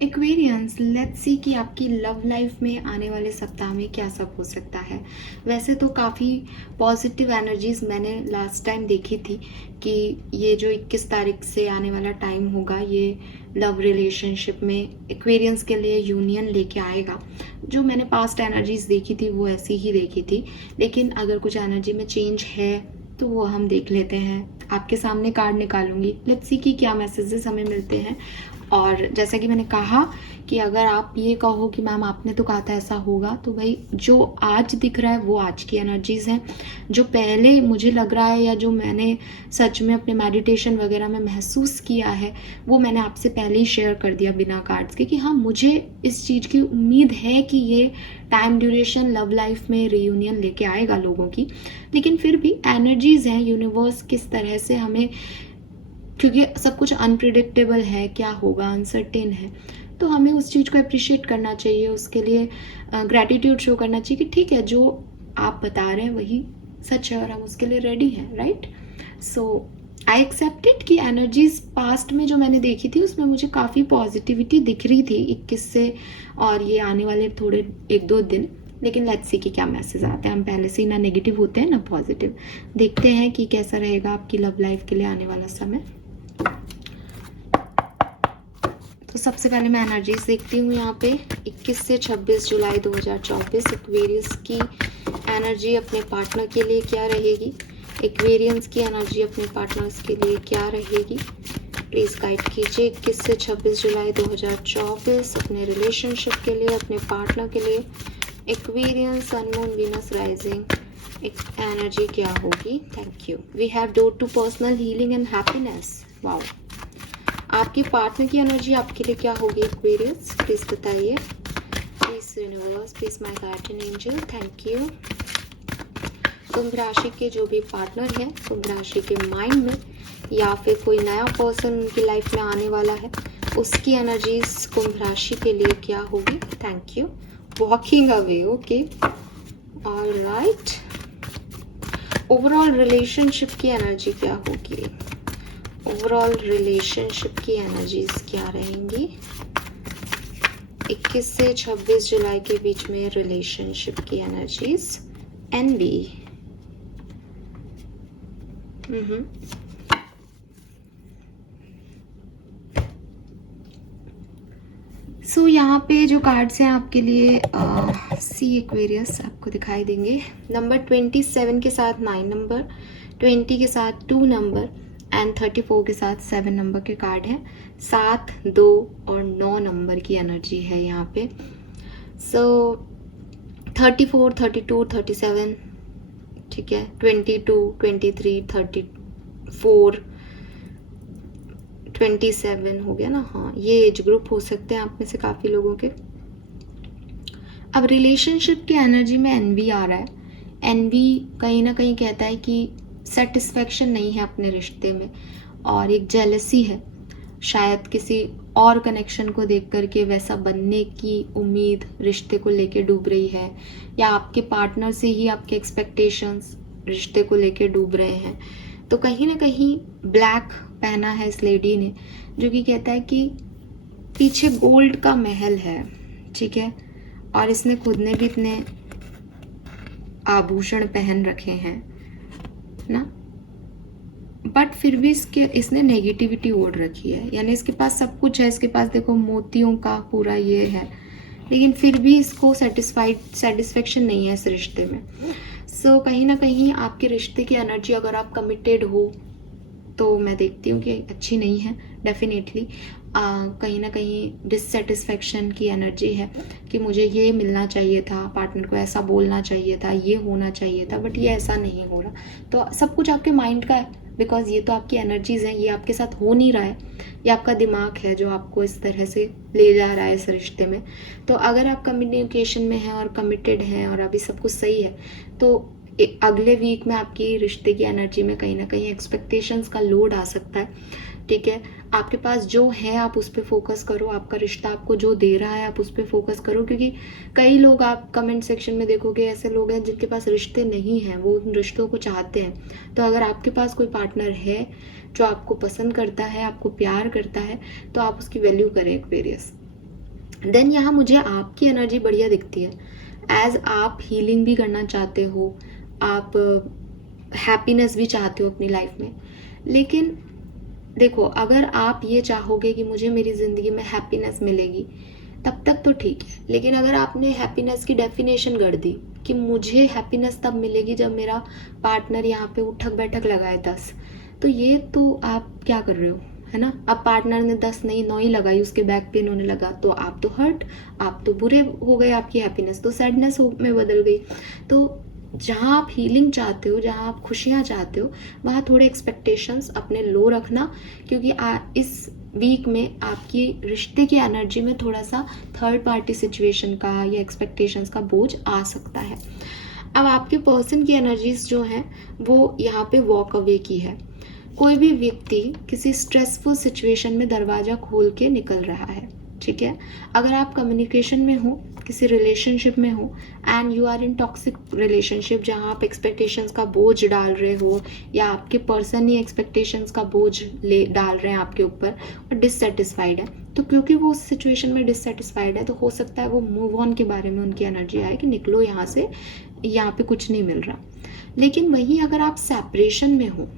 Aquarians, let's see कि आपकी love life में आने वाले सप्ताह में क्या सब हो सकता है। वैसे तो काफ़ी पॉजिटिव एनर्जीज मैंने लास्ट टाइम देखी थी कि ये जो 21 तारीख से आने वाला टाइम होगा ये लव रिलेशनशिप में एक्वेरियंस के लिए यूनियन लेके आएगा। जो मैंने पास्ट एनर्जीज देखी थी वो ऐसी ही देखी थी, लेकिन अगर कुछ एनर्जी में चेंज है तो वो हम देख लेते हैं। आपके सामने कार्ड निकालूंगी, लेट्स सी कि क्या मैसेजेस हमें मिलते हैं। और जैसा कि मैंने कहा कि अगर आप ये कहो कि मैम आपने तो कहा था ऐसा होगा, तो भाई जो आज दिख रहा है वो आज की एनर्जीज हैं। जो पहले मुझे लग रहा है या जो मैंने सच में अपने मेडिटेशन वगैरह में महसूस किया है वो मैंने आपसे पहले ही शेयर कर दिया बिना कार्ड्स के, कि हाँ मुझे इस चीज़ की उम्मीद है कि ये टाइम ड्यूरेशन लव लाइफ में रियूनियन लेके आएगा लोगों की। लेकिन फिर भी एनर्जीज हैं, यूनिवर्स किस तरह से हमें, क्योंकि सब कुछ अनप्रिडिक्टेबल है, क्या होगा अनसर्टेन है, तो हमें उस चीज़ को अप्रिशिएट करना चाहिए, उसके लिए ग्रैटिट्यूड शो करना चाहिए कि ठीक है जो आप बता रहे हैं वही सच है और हम उसके लिए रेडी हैं, राइट। सो आई एक्सेप्टेड कि एनर्जीज पास्ट में जो मैंने देखी थी उसमें मुझे काफ़ी पॉजिटिविटी दिख रही थी 21 से और ये आने वाले थोड़े 1-2 दिन। लेकिन लेट्स सी कि क्या मैसेज आते हैं। हम पहले से ही ना नेगेटिव होते हैं ना पॉजिटिव। देखते हैं कि कैसा रहेगा आपकी लव लाइफ के लिए आने वाला समय। तो सबसे पहले मैं एनर्जीज देखती हूँ यहाँ पे 21 से 26 जुलाई 2024 एक्वेरियस की एनर्जी अपने पार्टनर के लिए क्या रहेगी। एक्वेरियंस की एनर्जी अपने पार्टनर्स के लिए क्या रहेगी, प्लीज़ गाइड कीजिए। 21 से 26 जुलाई 2024 अपने रिलेशनशिप के लिए, अपने पार्टनर के लिए Aquarians sun moon Venus rising एक एनर्जी क्या होगी। Thank you. We have door to personal healing and happiness. Wow, आपके पार्टनर की एनर्जी आपके लिए क्या होगी एक्वेरियस, प्लीज बताइए। Please universe, please my guardian angel, thank you. कुंभ राशि के जो भी पार्टनर हैं, कुंभ राशि के माइंड में या फिर कोई नया पर्सन उनकी लाइफ में आने वाला है, उसकी एनर्जीज कुंभ राशि के लिए क्या होगी। Thank you. Walking away, okay, alright. Overall relationship की एनर्जी क्या होगी, ओवरऑल रिलेशनशिप की एनर्जीज क्या रहेंगी 21 से 26 जुलाई के बीच में रिलेशनशिप की एनर्जीज। एनवी, सो यहाँ पे जो कार्ड्स हैं आपके लिए सी एक्वेरियस आपको दिखाई देंगे। नंबर 27 के साथ 9 नंबर, 20 के साथ 2 नंबर एंड 34 के साथ 7 नंबर के कार्ड हैं। 7, 2 और 9 नंबर की एनर्जी है यहाँ पे। सो 34, 32, 37, ठीक है, 22, 23, 34, 27 हो गया ना। हाँ, ये एज ग्रुप हो सकते हैं आप में से काफ़ी लोगों के। अब रिलेशनशिप की एनर्जी में एनवी आ रहा है। एनवी कहीं ना कहीं कहता है कि सेटिस्फेक्शन नहीं है अपने रिश्ते में और एक जेलसी है, शायद किसी और कनेक्शन को देख करके वैसा बनने की उम्मीद रिश्ते को लेके डूब रही है, या आपके पार्टनर से ही आपके एक्सपेक्टेशंस रिश्ते को लेके डूब रहे हैं। तो कहीं ना कहीं ब्लैक पहना है इस लेडी ने, जो कि कहता है कि पीछे गोल्ड का महल है, ठीक है, और इसने खुद ने भी इतने आभूषण पहन रखे हैं ना, बट फिर भी इसने नेगेटिविटी ओढ़ रखी है। यानी इसके पास सब कुछ है, इसके पास देखो मोतियों का पूरा ये है, लेकिन फिर भी इसको सेटिस्फेक्शन नहीं है इस रिश्ते में। सो कहीं ना कहीं आपके रिश्ते की एनर्जी, अगर आप कमिटेड हो तो मैं देखती हूँ कि अच्छी नहीं है डेफिनेटली। कहीं ना कहीं डिससेटिस्फेक्शन की एनर्जी है कि मुझे ये मिलना चाहिए था, पार्टनर को ऐसा बोलना चाहिए था, ये होना चाहिए था, बट ये ऐसा नहीं हो रहा। तो सब कुछ आपके माइंड का है, बिकॉज ये तो आपकी एनर्जीज हैं, ये आपके साथ हो नहीं रहा है, ये आपका दिमाग है जो आपको इस तरह से ले जा रहा है इस रिश्ते में। तो अगर आप कम्युनिकेशन में हैं और कमिटेड हैं और अभी सब कुछ सही है, तो अगले वीक में आपकी रिश्ते की एनर्जी में कहीं ना कहीं एक्सपेक्टेशंस का लोड आ सकता है, ठीक है। आपके पास जो है आप उस पर फोकस करो, आपका रिश्ता आपको जो दे रहा है आप उस पर फोकस करो, क्योंकि कई लोग आप कमेंट सेक्शन में देखोगे ऐसे लोग हैं जिनके पास रिश्ते नहीं हैं, वो उन रिश्तों को चाहते हैं। तो अगर आपके पास कोई पार्टनर है जो आपको पसंद करता है, आपको प्यार करता है, तो आप उसकी वैल्यू करें एक्वेरियस। देन यहाँ मुझे आपकी एनर्जी बढ़िया दिखती है, एज आप हीलिंग भी करना चाहते हो, आप हैप्पीनेस भी चाहते हो अपनी लाइफ में। लेकिन देखो, अगर आप ये चाहोगे कि मुझे मेरी ज़िंदगी में हैप्पीनेस मिलेगी, तब तक तो ठीक है। लेकिन अगर आपने हैप्पीनेस की डेफिनेशन कर दी कि मुझे हैप्पीनेस तब मिलेगी जब मेरा पार्टनर यहाँ पे उठक बैठक लगाए 10, तो ये तो आप क्या कर रहे हो, है ना। अब पार्टनर ने 10 नहीं 9 ही लगाई, उसके बैक पेन होने लगा, तो आप तो हर्ट, आप तो बुरे हो गए, आपकी हैप्पीनेस तो सैडनेस में बदल गई। तो जहाँ आप हीलिंग चाहते हो, जहाँ आप खुशियाँ चाहते हो, वहाँ थोड़े एक्सपेक्टेशंस अपने लो रखना, क्योंकि इस वीक में आपकी रिश्ते की एनर्जी में थोड़ा सा थर्ड पार्टी सिचुएशन का या एक्सपेक्टेशंस का बोझ आ सकता है। अब आपके पर्सन की एनर्जीज जो हैं वो यहाँ पे वॉक अवे की है। कोई भी व्यक्ति किसी स्ट्रेसफुल सिचुएशन में दरवाज़ा खोल के निकल रहा है, ठीक है। अगर आप कम्युनिकेशन में हो, किसी रिलेशनशिप में हो, and you are in toxic relationship जहाँ आप एक्सपेक्टेशंस का बोझ डाल रहे हो, या आपके पर्सन ही एक्सपेक्टेशंस का बोझ डाल रहे हैं आपके ऊपर और डिससेटिस्फाइड है, तो क्योंकि वो उस सिचुएशन में डिससेटिस्फाइड है, तो हो सकता है वो मूव ऑन के बारे में उनकी एनर्जी आए कि निकलो यहाँ से, यहाँ पे कुछ नहीं मिल रहा। लेकिन वहीं अगर आप सेपरेशन में हो,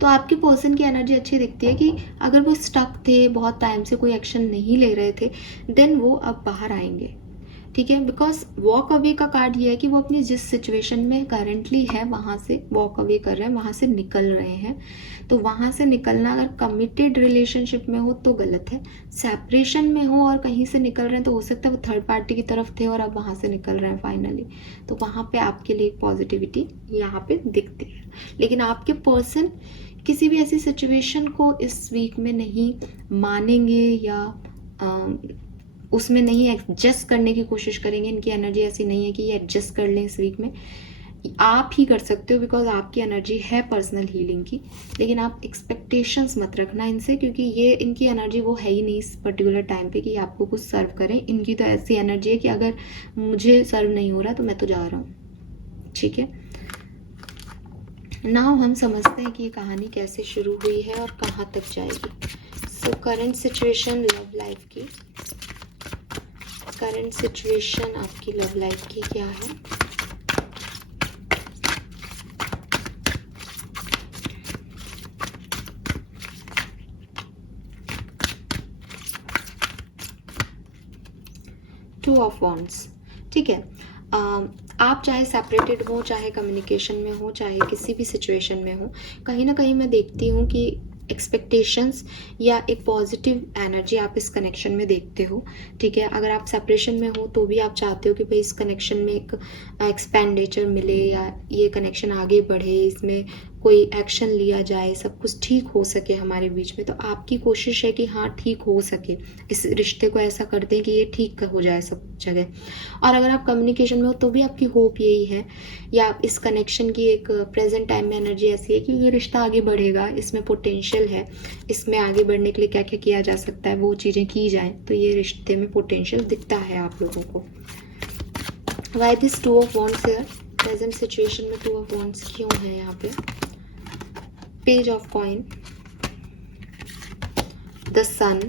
तो आपके पर्सन की एनर्जी अच्छी दिखती है कि अगर वो स्टक थे, बहुत टाइम से कोई एक्शन नहीं ले रहे थे, देन वो अब बाहर आएंगे, ठीक है। बिकॉज वॉक अवे का कार्ड ये है कि वो अपनी जिस सिचुएशन में करंटली है वहाँ से वॉक अवे कर रहे हैं, वहाँ से निकल रहे हैं। तो वहाँ से निकलना अगर कमिटेड रिलेशनशिप में हो तो गलत है, सेपरेशन में हो और कहीं से निकल रहे हैं तो हो सकता है वो थर्ड पार्टी की तरफ थे और अब वहाँ से निकल रहे हैं फाइनली, तो वहाँ पे आपके लिए पॉजिटिविटी यहाँ पे दिखती है। लेकिन आपके पर्सन किसी भी ऐसी सिचुएशन को इस वीक में नहीं मानेंगे या उसमें नहीं एडजस्ट करने की कोशिश करेंगे। इनकी एनर्जी ऐसी नहीं है कि ये एडजस्ट कर लें इस वीक में, आप ही कर सकते हो, बिकॉज आपकी एनर्जी है पर्सनल हीलिंग की। लेकिन आप एक्सपेक्टेशंस मत रखना इनसे, क्योंकि ये इनकी एनर्जी वो है ही नहीं इस पर्टिकुलर टाइम पे कि आपको कुछ सर्व करें। इनकी तो ऐसी एनर्जी है कि अगर मुझे सर्व नहीं हो रहा तो मैं तो जा रहा हूँ, ठीक है। नाउ हम समझते हैं कि ये कहानी कैसे शुरू हुई है और कहाँ तक जाएगी। So current situation love life की, करंट सिचुएशन आपकी लव लाइफ की क्या है। टू ऑफ वॉन्ड्स, ठीक है। आप चाहे सेपरेटेड हो, चाहे कम्युनिकेशन में हो, चाहे किसी भी सिचुएशन में हो, कहीं ना कहीं मैं देखती हूँ कि एक्सपेक्टेशंस या एक पॉजिटिव एनर्जी आप इस कनेक्शन में देखते हो, ठीक है। अगर आप सेपरेशन में हो तो भी आप चाहते हो कि भाई इस कनेक्शन में एक एक्सपेंडिचर मिले या ये कनेक्शन आगे बढ़े, इसमें कोई एक्शन लिया जाए, सब कुछ ठीक हो सके हमारे बीच में। तो आपकी कोशिश है कि हाँ ठीक हो सके, इस रिश्ते को ऐसा कर दें कि ये ठीक हो जाए सब जगह। और अगर आप कम्युनिकेशन में हो तो भी आपकी होप यही है, या इस कनेक्शन की एक प्रेजेंट टाइम में एनर्जी ऐसी है कि ये रिश्ता आगे बढ़ेगा, इसमें पोटेंशियल है, इसमें आगे बढ़ने के लिए क्या क्या किया जा सकता है वो चीज़ें की जाएं, तो ये रिश्ते में पोटेंशियल दिखता है आप लोगों को। Why this two of wands है प्रेजेंट सिचुएशन में, टू ऑफ वॉन्ड्स क्यों है यहाँ पे। Page of coin, the sun,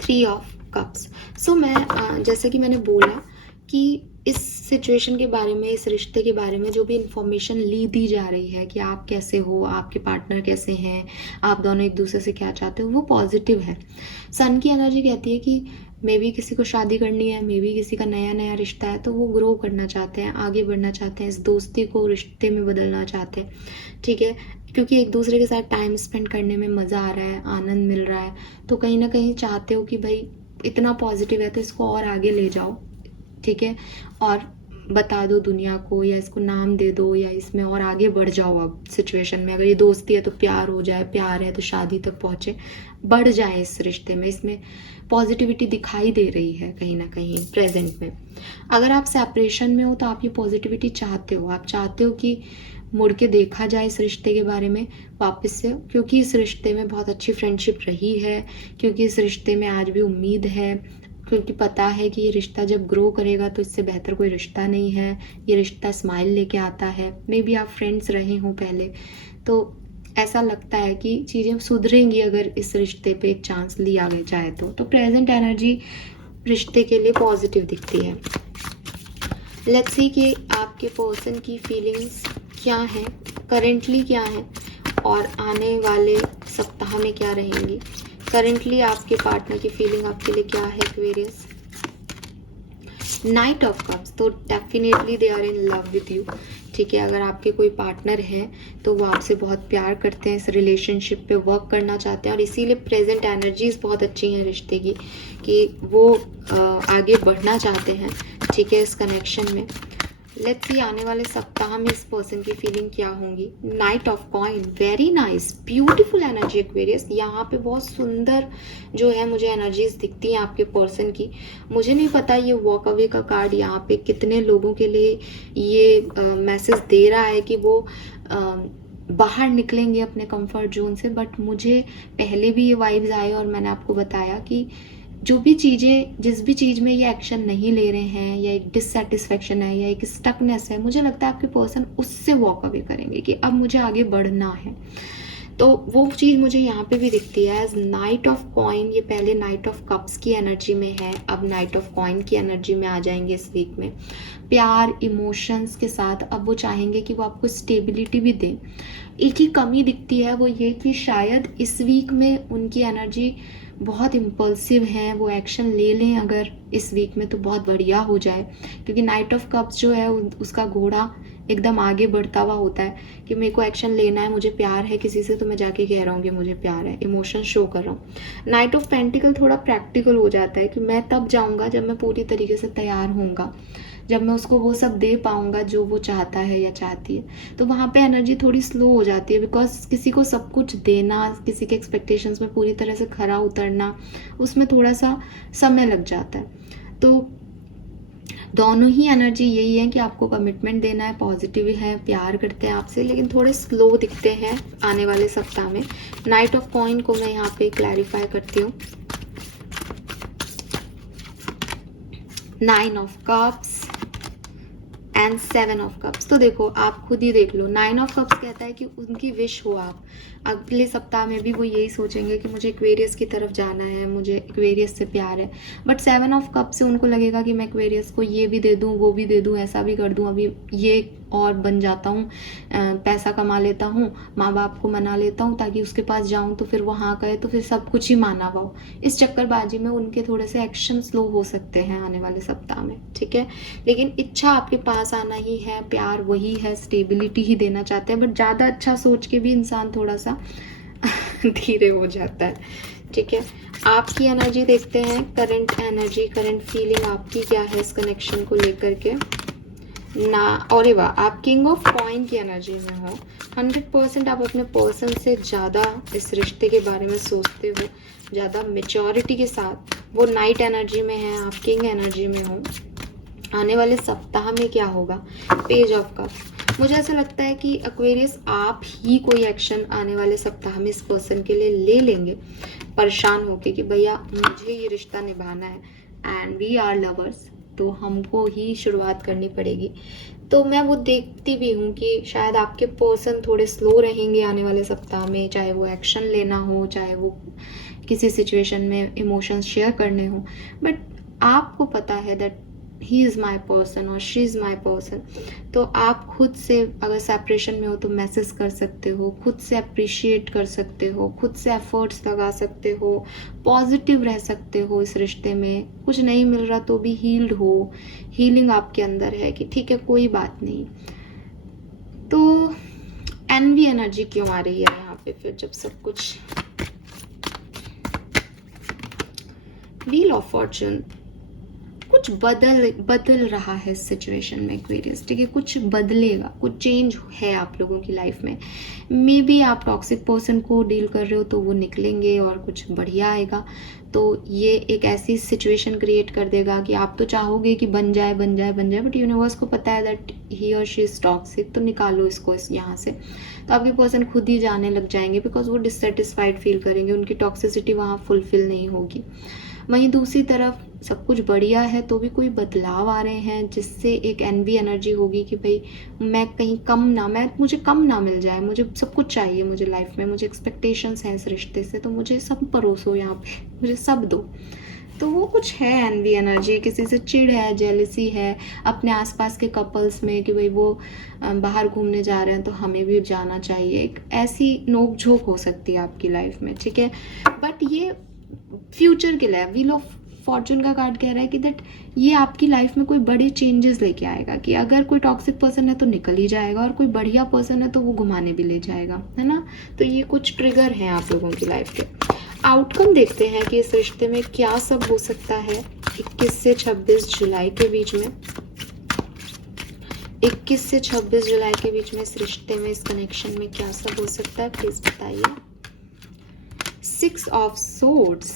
three of cups. So मैं जैसे कि मैंने बोला कि इस सिचुएशन के बारे में, इस रिश्ते के बारे में जो भी इंफॉर्मेशन ली दी जा रही है कि आप कैसे हो, आपके पार्टनर कैसे हैं, आप दोनों एक दूसरे से क्या चाहते हो, वो पॉजिटिव है। सन की एनर्जी कहती है कि मे बी किसी को शादी करनी है, मे बी किसी का नया नया रिश्ता है, तो वो ग्रो करना चाहते हैं, आगे बढ़ना चाहते हैं, इस दोस्ती को रिश्ते में बदलना चाहते हैं, ठीक है। क्योंकि एक दूसरे के साथ टाइम स्पेंड करने में मज़ा आ रहा है, आनंद मिल रहा है, तो कहीं ना कहीं चाहते हो कि भाई इतना पॉजिटिव है तो इसको और आगे ले जाओ, ठीक है, और बता दो दुनिया को, या इसको नाम दे दो, या इसमें और आगे बढ़ जाओ। अब सिचुएशन में अगर ये दोस्ती है तो प्यार हो जाए, प्यार है तो शादी तक पहुँचे, बढ़ जाए इस रिश्ते में, इसमें पॉजिटिविटी दिखाई दे रही है कहीं ना कहीं प्रेजेंट में। अगर आप सेपरेशन में हो तो आप ये पॉजिटिविटी चाहते हो, आप चाहते हो कि मुड़ के देखा जाए इस रिश्ते के बारे में वापस से, क्योंकि इस रिश्ते में बहुत अच्छी फ्रेंडशिप रही है, क्योंकि इस रिश्ते में आज भी उम्मीद है, क्योंकि पता है कि ये रिश्ता जब ग्रो करेगा तो इससे बेहतर कोई रिश्ता नहीं है, ये रिश्ता स्माइल लेके आता है। मे बी आप फ्रेंड्स रहे हों पहले, तो ऐसा लगता है कि चीज़ें सुधरेंगी अगर इस रिश्ते पे एक चांस लिया गया जाए तो प्रेजेंट एनर्जी रिश्ते के लिए पॉजिटिव दिखती है। लेट्स सी कि आपके पर्सन की फीलिंग्स क्या हैं, करेंटली क्या हैं और आने वाले सप्ताह में क्या रहेंगी। करेंटली आपके पार्टनर की फीलिंग आपके लिए क्या है एक्वेरियस। नाइट ऑफ कप्स, तो definitely they are in love with you. ठीक है, अगर आपके कोई पार्टनर है तो वो आपसे बहुत प्यार करते हैं, इस रिलेशनशिप पे वर्क करना चाहते हैं और इसीलिए प्रेजेंट एनर्जीज बहुत अच्छी हैं रिश्ते की कि वो आगे बढ़ना चाहते हैं। ठीक है, इस कनेक्शन में लेट्स सी आने वाले सप्ताह में इस पर्सन की फीलिंग क्या होंगी। Night of coin, very nice beautiful energy Aquarius. यहाँ पे बहुत सुंदर जो है मुझे एनर्जीज दिखती हैं आपके पर्सन की। मुझे नहीं पता ये वॉक अवे का कार्ड यहाँ पे कितने लोगों के लिए ये मैसेज दे रहा है कि वो बाहर निकलेंगे अपने कंफर्ट जोन से, बट मुझे पहले भी ये वाइब्स आए और मैंने आपको बताया कि जो भी चीज़ें, जिस भी चीज़ में ये एक्शन नहीं ले रहे हैं या एक डिससेटिस्फेक्शन है या एक स्टकनेस है, मुझे लगता है आपके पर्सन उससे वॉक अवे करेंगे कि अब मुझे आगे बढ़ना है। तो वो चीज़ मुझे यहाँ पे भी दिखती है एज नाइट ऑफ कॉइन। ये पहले नाइट ऑफ कप्स की एनर्जी में है, अब नाइट ऑफ कॉइन की एनर्जी में आ जाएंगे इस वीक में। प्यार इमोशंस के साथ अब वो चाहेंगे कि वो आपको स्टेबिलिटी भी दें। एक ही कमी दिखती है वो ये कि शायद इस वीक में उनकी एनर्जी बहुत इम्पल्सिव है, वो एक्शन ले लें अगर इस वीक में तो बहुत बढ़िया हो जाए, क्योंकि नाइट ऑफ कप्स जो है उसका घोड़ा एकदम आगे बढ़ता हुआ होता है कि मेरे को एक्शन लेना है, मुझे प्यार है किसी से तो मैं जाके कह रहा हूँ कि मुझे प्यार है, इमोशन शो कर रहा हूँ। नाइट ऑफ पेंटिकल थोड़ा प्रैक्टिकल हो जाता है कि मैं तब जाऊँगा जब मैं पूरी तरीके से तैयार होऊंगा, जब मैं उसको वो सब दे पाऊंगा जो वो चाहता है या चाहती है। तो वहाँ पे एनर्जी थोड़ी स्लो हो जाती है बिकॉज किसी को सब कुछ देना, किसी के एक्सपेक्टेशंस में पूरी तरह से खरा उतरना, उसमें थोड़ा सा समय लग जाता है। तो दोनों ही एनर्जी यही है कि आपको कमिटमेंट देना है, पॉजिटिव है, प्यार करते हैं आपसे, लेकिन थोड़े स्लो दिखते हैं आने वाले सप्ताह में। नाइट ऑफ कॉइन को मैं यहाँ पे क्लैरिफाई करती हूँ। Nine of cups and 7 of cups. तो देखो आप खुद ही देख लो, 9 ऑफ कप्स कहता है कि उनकी विश हो आप अगले सप्ताह में भी वो यही सोचेंगे कि मुझे एक्वेरियस की तरफ जाना है, मुझे एक्वेरियस से प्यार है। बट 7 ऑफ कप्स से उनको लगेगा कि मैं एक्वेरियस को ये भी दे दूँ, वो भी दे दूँ, ऐसा भी कर दूँ, अभी ये और बन जाता हूँ, पैसा कमा लेता हूँ, माँ बाप को मना लेता हूँ ताकि उसके पास जाऊँ तो फिर वहाँ गए तो फिर सब कुछ ही माना हुआ हो। इस चक्करबाजी में उनके थोड़े से एक्शन स्लो हो सकते हैं आने वाले सप्ताह में। ठीक है, लेकिन इच्छा आपके पास आना ही है, प्यार वही है, स्टेबिलिटी ही देना चाहते हैं, बट ज़्यादा अच्छा सोच के भी इंसान थोड़ा सा धीरे हो जाता है। ठीक है, आपकी एनर्जी देखते हैं, करंट एनर्जी, करंट फीलिंग आपकी क्या है इस कनेक्शन को लेकर के ना। और वाह, आप किंग ऑफ कॉइन की एनर्जी में हो। 100% आप अपने पर्सन से ज़्यादा इस रिश्ते के बारे में सोचते हो, ज़्यादा मेच्योरिटी के साथ। वो नाइट एनर्जी में है, आप किंग एनर्जी में हो। आने वाले सप्ताह में क्या होगा, पेज ऑफ कप। मुझे ऐसा लगता है कि एक्वेरियस आप ही कोई एक्शन आने वाले सप्ताह में इस पर्सन के लिए ले लेंगे, परेशान होके कि भैया मुझे ये रिश्ता निभाना है एंड वी आर लवर्स, तो हमको ही शुरुआत करनी पड़ेगी। तो मैं वो देखती भी हूँ कि शायद आपके पर्सन थोड़े स्लो रहेंगे आने वाले सप्ताह में, चाहे वो एक्शन लेना हो, चाहे वो किसी सिचुएशन में इमोशंस शेयर करने हो, बट आपको पता है that he is my person और शी इज़ माई पर्सन। तो आप खुद से अगर सेपरेशन में हो तो मैसेज कर सकते हो, खुद से अप्रिशिएट कर सकते हो, खुद से एफर्ट्स लगा सकते हो, पॉजिटिव रह सकते हो इस रिश्ते में। कुछ नहीं मिल रहा तो भी हील्ड हो, हीलिंग आपके अंदर है कि ठीक है कोई बात नहीं। तो एनवी एनर्जी क्यों आ रही है यहाँ पे फिर, जब सब कुछ व्हील ऑफ फॉर्चून, कुछ बदल रहा है इस सिचुएशन में एक्वेरियस। ठीक है, कुछ बदलेगा, कुछ चेंज है आप लोगों की लाइफ में। मे बी आप टॉक्सिक पर्सन को डील कर रहे हो तो वो निकलेंगे और कुछ बढ़िया आएगा। तो ये एक ऐसी सिचुएशन क्रिएट कर देगा कि आप तो चाहोगे कि बन जाए बन जाए बन जाए, बट यूनिवर्स को पता है दैट ही और शी इज टॉक्सिक, तो निकालो इसको इस यहाँ से। तो आपके पर्सन खुद ही जाने लग जाएंगे बिकॉज वो डिससेटिस्फाइड फील करेंगे, उनकी टॉक्सिसिटी वहाँ फुलफिल नहीं होगी। वहीं दूसरी तरफ सब कुछ बढ़िया है तो भी कोई बदलाव आ रहे हैं, जिससे एक एनवी एनर्जी होगी कि भाई मैं कहीं मुझे कम ना मिल जाए, मुझे सब कुछ चाहिए, मुझे लाइफ में मुझे एक्सपेक्टेशंस हैं इस रिश्ते से, तो मुझे सब परोसो यहाँ पे, मुझे सब दो। तो वो कुछ है एनवी एनर्जी, किसी से चिढ़ है, जेलसी है अपने आसपास के कपल्स में कि भाई वो बाहर घूमने जा रहे हैं तो हमें भी जाना चाहिए, एक ऐसी नोक झोंक हो सकती है आपकी लाइफ में, ठीक है। बट ये फ्यूचर के लिए, व्हील ऑफ फॉर्चून का कार्ड कह रहा है कि दैट ये आपकी लाइफ में कोई बड़े चेंजेस लेके आएगा, कि अगर कोई टॉक्सिक पर्सन है तो निकल ही जाएगा, और कोई बढ़िया पर्सन है तो वो घुमाने भी ले जाएगा, है ना। तो ये कुछ ट्रिगर हैं आप लोगों की लाइफ के। आउटकम देखते हैं कि इस रिश्ते में क्या सब हो सकता है 21 से 26 जुलाई के बीच में। 21 से 26 जुलाई के बीच में इस रिश्ते में, इस कनेक्शन में क्या सब हो सकता है, प्लीज बताइए। 6 of swords,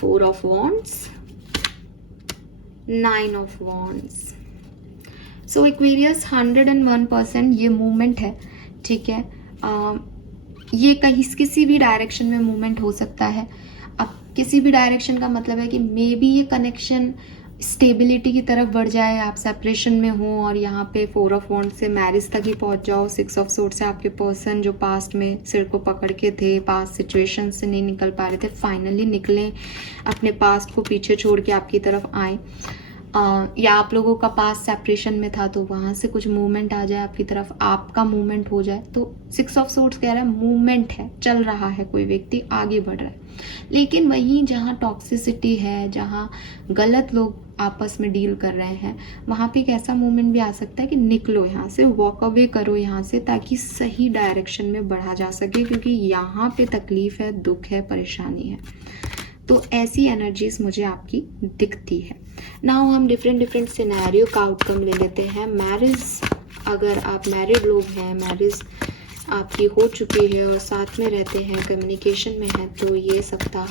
4 of wands, 9 of wands. So Aquarius 101% ये मूवमेंट है, ठीक है। ये किसी भी डायरेक्शन में मूवमेंट हो सकता है। अब किसी भी डायरेक्शन का मतलब है कि मे बी ये कनेक्शन स्टेबिलिटी की तरफ बढ़ जाए, आप सेपरेशन में हो और यहाँ पे 4 ऑफ वॉन्ड से मैरिज तक ही पहुँच जाओ। 6 ऑफ सोर्ड से आपके पर्सन जो पास्ट में सिर को पकड़ के थे, पास्ट सिचुएशन से नहीं निकल पा रहे थे, फाइनली निकलें, अपने पास्ट को पीछे छोड़ के आपकी तरफ आए। या आप लोगों का पास सेपरेशन में था तो वहाँ से कुछ मूवमेंट आ जाए आपकी तरफ, आपका मूवमेंट हो जाए। तो 6 ऑफ सोर्ड्स कह रहा है मूवमेंट है, चल रहा है, कोई व्यक्ति आगे बढ़ रहा है। लेकिन वहीं जहाँ टॉक्सिसिटी है, जहाँ गलत लोग आपस में डील कर रहे हैं, वहाँ पे एक ऐसा मूवमेंट भी आ सकता है कि निकलो यहाँ से, वॉक अवे करो यहाँ से, ताकि सही डायरेक्शन में बढ़ा जा सके, क्योंकि यहाँ पे तकलीफ है, दुख है, परेशानी है। तो ऐसी एनर्जीज मुझे आपकी दिखती है। नाउ हम डिफरेंट सिनेरियो का आउटकम ले लेते हैं। मैरिज, अगर आप मैरिड लोग हैं, मैरिज आपकी हो चुकी है और साथ में रहते हैं, कम्युनिकेशन में है, तो ये सप्ताह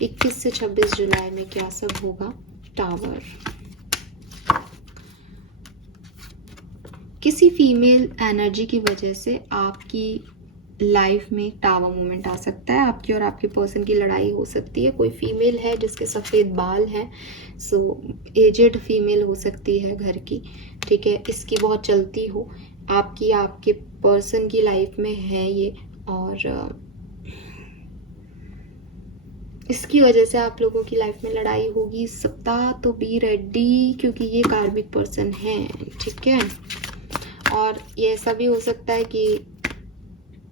21 से 26 जुलाई में क्या सब होगा। टावर, किसी फीमेल एनर्जी की वजह से आपकी लाइफ में टावर मूवमेंट आ सकता है, आपकी और आपके पर्सन की लड़ाई हो सकती है। कोई फीमेल है जिसके सफ़ेद बाल हैं, सो एजेड फीमेल हो सकती है घर की, ठीक है, इसकी बहुत चलती हो, आपकी आपके पर्सन की लाइफ में है ये, और इसकी वजह से आप लोगों की लाइफ में लड़ाई होगी इस सप्ताह। तो बी रेडी, क्योंकि ये कार्मिक पर्सन है, ठीक है। और ये ऐसा भी हो सकता है कि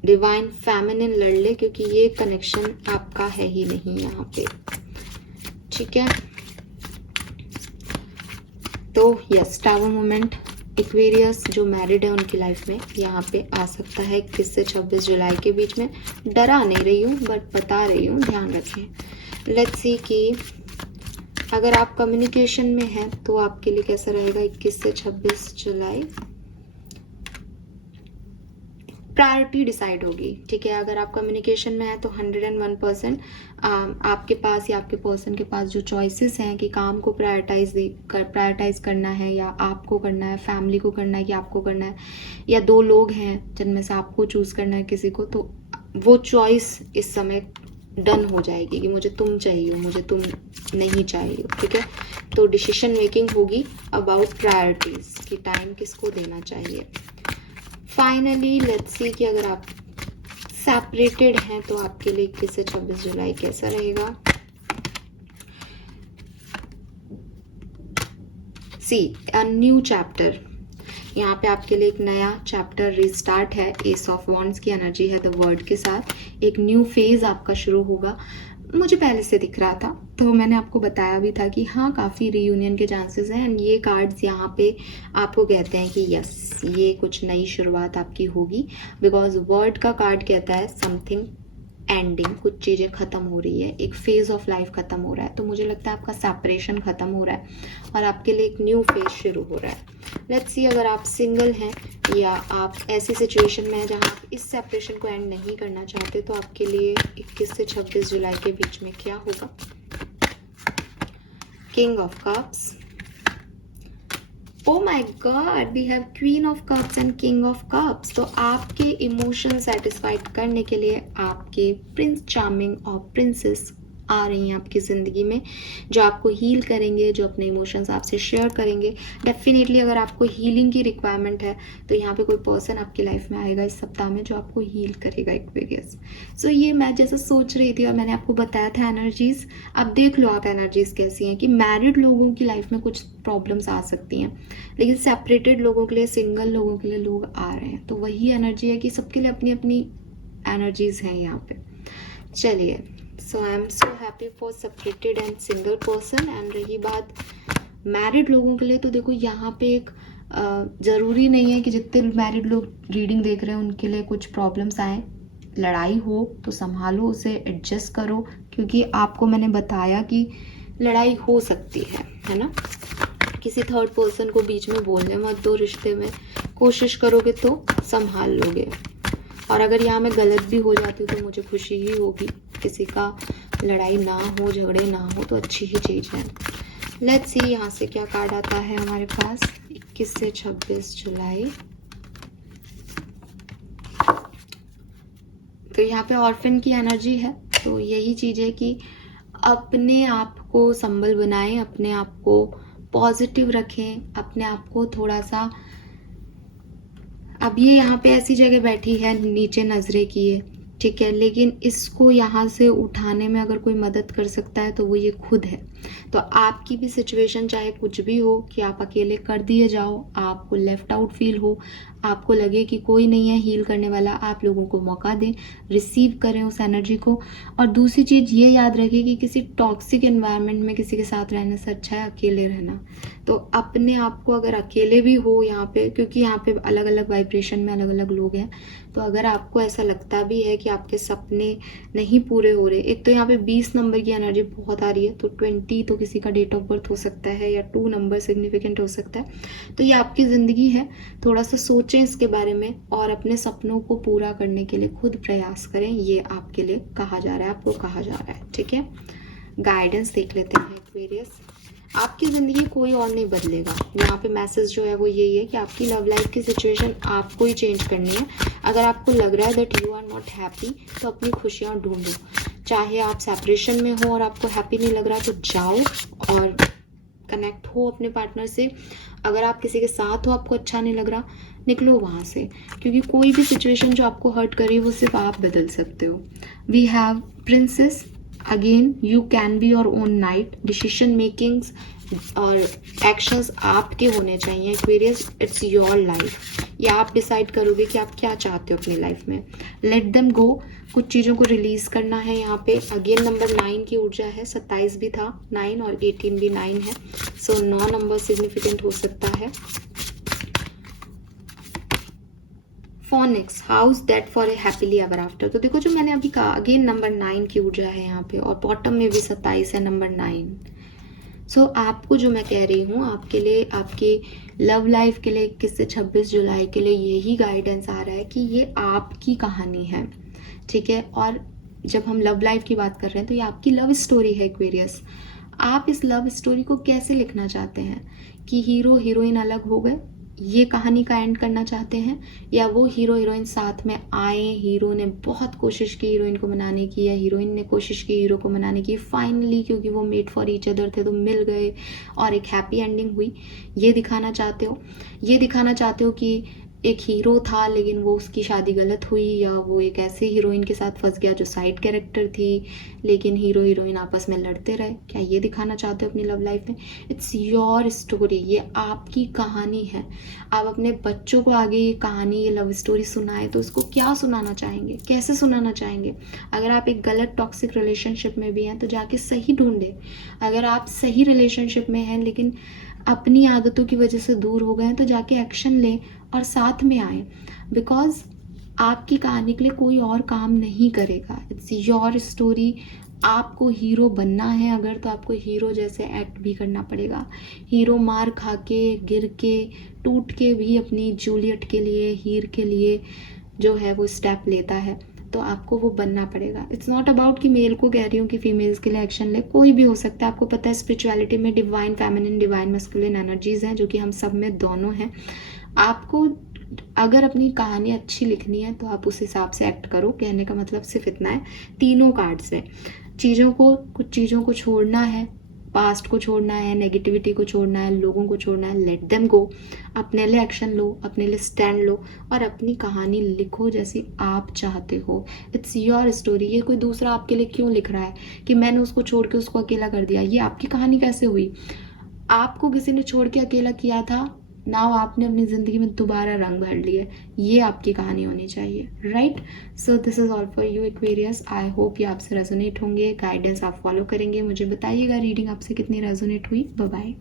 डिवाइन फेमिनिन लड़ ले, क्योंकि ये कनेक्शन आपका है ही नहीं यहाँ पे, ठीक है। तो यस, टावर मोमेंट एक्वेरियस जो मैरिड है उनकी लाइफ में यहाँ पे आ सकता है 21 से 26 जुलाई के बीच में। डरा नहीं रही हूँ, बट बता रही हूँ, ध्यान रखें। लेट्स सी कि अगर आप कम्युनिकेशन में हैं तो आपके लिए कैसा रहेगा 21 से 26 जुलाई। प्रायोरिटी डिसाइड होगी, ठीक है। अगर आप कम्युनिकेशन में हैं तो 101% आपके पास या आपके पर्सन के पास जो चॉइसेस हैं कि काम को प्रायोरिटाइज करना है, या आपको करना है, फैमिली को करना है, कि आपको करना है, या 2 लोग हैं जिनमें से आपको चूज करना है किसी को, तो वो चॉइस इस समय डन हो जाएगी कि मुझे तुम चाहिए, मुझे तुम नहीं चाहिए, ठीक है। तो डिसीजन मेकिंग होगी अबाउट प्रायोरिटीज कि टाइम किसको देना चाहिए। फाइनली लेट्स सी कि अगर आप सेपरेटेड हैं तो आपके लिए 21 से 26 जुलाई कैसा रहेगा। सी अ न्यू चैप्टर, यहाँ पे आपके लिए एक नया चैप्टर रिस्टार्ट है। एस ऑफ वॉन्ड्स की एनर्जी है द वर्ड के साथ, एक न्यू फेज आपका शुरू होगा। मुझे पहले से दिख रहा था, तो मैंने आपको बताया भी था कि हाँ काफ़ी रीयूनियन के चांसेस हैं। एंड ये कार्ड्स यहाँ पे आपको कहते हैं कि यस, ये कुछ नई शुरुआत आपकी होगी, बिकॉज वर्ड का कार्ड कहता है समथिंग एंडिंग, कुछ चीज़ें ख़त्म हो रही है, एक फेज ऑफ लाइफ ख़त्म हो रहा है। तो मुझे लगता है आपका सेपरेशन ख़त्म हो रहा है और आपके लिए एक न्यू फेज शुरू हो रहा है। लेट्स सी अगर आप सिंगल हैं या आप ऐसी सिचुएशन में हैं जहां आप इस सेपरेशन को एंड नहीं करना चाहते, तो आपके लिए 21 से 26 जुलाई के बीच में क्या होगा। King of cups, oh my god, we have queen of cups and king of cups. तो आपके इमोशन सेटिस्फाइड करने के लिए आपके प्रिंस चार्मिंग और प्रिंसेस आ रही हैं आपकी ज़िंदगी में, जो आपको हील करेंगे, जो अपने इमोशंस आपसे शेयर करेंगे। डेफिनेटली अगर आपको हीलिंग की रिक्वायरमेंट है तो यहाँ पे कोई पर्सन आपकी लाइफ में आएगा इस सप्ताह में जो आपको हील करेगा एक्वेरियस। सो ये मैं जैसा सोच रही थी और मैंने आपको बताया था एनर्जीज। अब देख लो आप एनर्जीज कैसी हैं कि मैरिड लोगों की लाइफ में कुछ प्रॉब्लम्स आ सकती हैं, लेकिन सेपरेटेड लोगों के लिए, सिंगल लोगों के लिए लोग आ रहे हैं। तो वही एनर्जी है कि सबके लिए अपनी अपनी एनर्जीज हैं यहाँ पे। चलिए, so I am so happy for separated and single person. And रही बात मैरिड लोगों के लिए, तो देखो यहाँ पे एक ज़रूरी नहीं है कि जितने मैरिड लोग रीडिंग देख रहे हैं उनके लिए कुछ प्रॉब्लम्स आए। लड़ाई हो तो संभालो उसे, एडजस्ट करो, क्योंकि आपको मैंने बताया कि लड़ाई हो सकती है ना। किसी थर्ड पर्सन को बीच में बोलने मत दो रिश्ते में, कोशिश करोगे तो संभाल लोगे। और अगर यहाँ मैं गलत भी हो जाती हूँ तो मुझे खुशी ही होगी, किसी का लड़ाई ना हो, झगड़े ना हो तो अच्छी ही चीज़ है। लेट्स सी यहाँ से क्या कार्ड आता है हमारे पास 21 से 26 जुलाई। तो यहाँ पे ऑर्फन की एनर्जी है, तो यही चीज़ है कि अपने आप को संबल बनाएं, अपने आप को पॉजिटिव रखें, अपने आप को थोड़ा सा। अब ये यहाँ पे ऐसी जगह बैठी है, नीचे नजरें किए, ठीक है, लेकिन इसको यहाँ से उठाने में अगर कोई मदद कर सकता है तो वो ये खुद है। तो आपकी भी सिचुएशन चाहे कुछ भी हो कि आप अकेले कर दिए जाओ, आपको लेफ्ट आउट फील हो, आपको लगे कि कोई नहीं है हील करने वाला, आप लोगों को मौका दें, रिसीव करें उस एनर्जी को। और दूसरी चीज़ ये याद रखें कि किसी टॉक्सिक एनवायरनमेंट में किसी के साथ रहने से अच्छा है अकेले रहना। तो अपने आप को अगर अकेले भी हो यहाँ पे, क्योंकि यहाँ पे अलग अलग वाइब्रेशन में अलग अलग लोग हैं, तो अगर आपको ऐसा लगता भी है कि आपके सपने नहीं पूरे हो रहे, एक तो यहाँ पे 20 नंबर की एनर्जी बहुत आ रही है, तो 20 तो किसी का डेट ऑफ बर्थ हो सकता है, या 2 नंबर सिग्निफिकेंट हो सकता है। तो ये आपकी ज़िंदगी है, थोड़ा सा सोचें इसके बारे में और अपने सपनों को पूरा करने के लिए खुद प्रयास करें। ये आपके लिए कहा जा रहा है, आपको कहा जा रहा है, ठीक है। गाइडेंस देख लेते हैं एक्वेरियस। आपकी ज़िंदगी कोई और नहीं बदलेगा। यहाँ पे मैसेज जो है वो यही है कि आपकी लव लाइफ की सिचुएशन आपको ही चेंज करनी है। अगर आपको लग रहा है that you are not happy, तो अपनी खुशियाँ ढूंढो। चाहे आप सेपरेशन में हो और आपको हैप्पी नहीं लग रहा, तो जाओ और कनेक्ट हो अपने पार्टनर से। अगर आप किसी के साथ हो, आपको अच्छा नहीं लग रहा, निकलो वहाँ से, क्योंकि कोई भी सिचुएशन जो आपको हर्ट करी वो सिर्फ आप बदल सकते हो। We have princess again, you can be your own knight. Decision makings और एक्शंस आपके होने चाहिए एक्वेरियस, इट्स योर लाइफ। या आप डिसाइड करोगे कि आप क्या चाहते हो अपनी लाइफ में। लेट देम गो, कुछ चीज़ों को रिलीज करना है। यहाँ पे अगेन नंबर 9 की ऊर्जा है, 27 भी था 9 और 18 भी 9 है, सो 9 नंबर सिग्निफिकेंट हो सकता है। Phoenix house that for a happily ever after. तो देखो जो मैंने अभी कहा, अगेन नंबर 9 की ऊर्जा है यहाँ पे, और बॉटम में भी 27 है, नंबर 9। सो आपको जो मैं कह रही हूँ, आपके लिए, आपकी लव लाइफ के लिए 21 से 26 जुलाई के लिए यही गाइडेंस आ रहा है कि ये आपकी कहानी है, ठीक है। और जब हम लव लाइफ की बात कर रहे हैं तो ये आपकी लव स्टोरी है एक्वेरियस। आप इस लव स्टोरी को कैसे लिखना चाहते हैं कि हीरो हीरोइन अलग हो गए, ये कहानी का एंड करना चाहते हैं, या वो हीरो हीरोइन साथ में आए, हीरो ने बहुत कोशिश की हीरोइन को मनाने की, या हीरोइन ने कोशिश की हीरो को मनाने की, फाइनली क्योंकि वो मेड फॉर ईच अदर थे तो मिल गए और एक हैप्पी एंडिंग हुई, ये दिखाना चाहते हो। ये दिखाना चाहते हो कि एक हीरो था लेकिन वो उसकी शादी गलत हुई, या वो एक ऐसी हीरोइन के साथ फंस गया जो साइड कैरेक्टर थी, लेकिन हीरो हीरोइन आपस में लड़ते रहे। क्या ये दिखाना चाहते हो अपनी लव लाइफ में? इट्स योर स्टोरी, ये आपकी कहानी है। आप अपने बच्चों को आगे ये कहानी, ये लव स्टोरी सुनाए तो उसको क्या सुनाना चाहेंगे, कैसे सुनाना चाहेंगे? अगर आप एक गलत टॉक्सिक रिलेशनशिप में भी हैं तो जाके सही ढूंढे। अगर आप सही रिलेशनशिप में हैं लेकिन अपनी आदतों की वजह से दूर हो गए हैं तो जाके एक्शन लें और साथ में आए, बिकॉज आपकी कहानी के लिए कोई और काम नहीं करेगा। It's your story. आपको हीरो बनना है अगर, तो आपको हीरो जैसे एक्ट भी करना पड़ेगा। हीरो मार खा के, गिर के, टूट के भी अपनी जूलियट के लिए, हीर के लिए जो है वो स्टेप लेता है, तो आपको वो बनना पड़ेगा। इट्स नॉट अबाउट कि मेल को कह रही हूँ कि फीमेल्स के लिए एक्शन ले, कोई भी हो सकता है। आपको पता है स्पिरिचुअलिटी में divine feminine, divine masculine energies हैं जो कि हम सब में दोनों हैं। आपको अगर अपनी कहानी अच्छी लिखनी है तो आप उस हिसाब से एक्ट करो। कहने का मतलब सिर्फ इतना है। तीनों कार्ड्स हैं, कुछ चीज़ों को छोड़ना है, पास्ट को छोड़ना है, नेगेटिविटी को छोड़ना है, लोगों को छोड़ना है, लेट देम गो। अपने लिए एक्शन लो, अपने लिए स्टैंड लो और अपनी कहानी लिखो जैसी आप चाहते हो। It's your story. ये कोई दूसरा आपके लिए क्यों लिख रहा है कि मैंने उसको छोड़ के उसको अकेला कर दिया? ये आपकी कहानी कैसे हुई? आपको किसी ने छोड़ के अकेला किया था, नाउ आपने अपनी ज़िंदगी में दोबारा रंग भर लिए। ये आपकी कहानी होनी चाहिए, right? So this is all for you Aquarius. I hope ये आपसे रेजोनेट होंगे, गाइडेंस आप फॉलो करेंगे। मुझे बताइएगा रीडिंग आपसे कितनी रेजोनेट हुई। Bye bye.